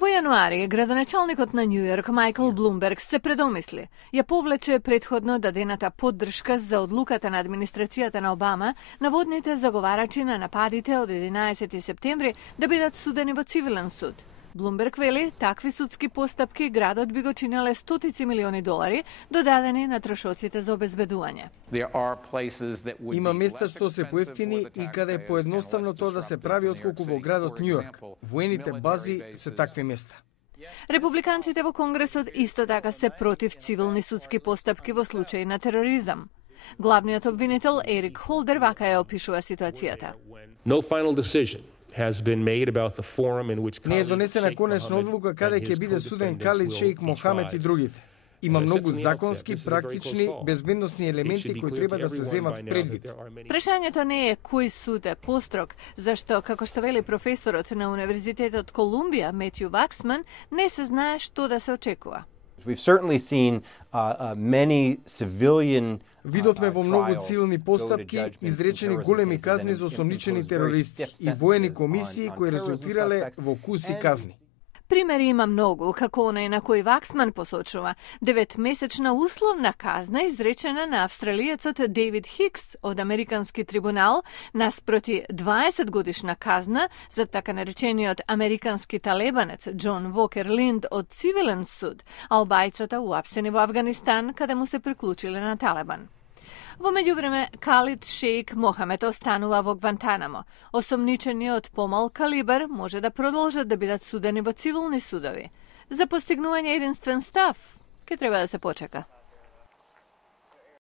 Во јануари, градоначалникот на Њујорк Мајкл Блумберг се предомисли. Ја повлече предходно дадената поддршка за одлуката на администрацијата на Обама на водните заговарачи на нападите од 11 септември да бидат судени во цивилен суд. Блумберг вели, такви судски постапки градот би го чинеле стотици милиони долари додадени на трошоците за обезбедување. Има места што се поевтини и каде е поедноставно тоа да се прави отколку во градот Њујорк. Воените бази се такви места. Републиканците во Конгресот исто така се против цивилни судски постапки во случаи на тероризам. Главниот обвинител Ерик Холдер вака ја опишува ситуацијата. Не е донесена конечна одлука каде ќе биде суден Калид Шејк Мохамед и другите. Има многу законски, практични, безбедносни елементи кои треба да се земат предвид. Прашањето не е кој суд е построг, зашто, како што вели професорот на Универзитетот Колумбија Метју Ваксман, не се знае што да се очекува. Видовме во многу цивилни постапки изречени големи казни за осомничени терористи и воени комисии кои резултирале во куси казни. Примери има многу, како онај на кој Ваксман посочува. 9-месечна условна казна изречена на австралиецот Дейвид Хикс од Американски трибунал наспроти 20-годишна казна за така наречениот американски талебанец Џон Вокер Линд од цивилен суд, а обајцата уапсени во Авганистан каде му се приклучиле на Талебан. Во меѓувреме, Калид Шејк Мохамед останува во Гвантанамо. Осомничени од помал калибар може да продолжат да бидат судени во цивилни судови. За постигнување единствен став, ке треба да се почека.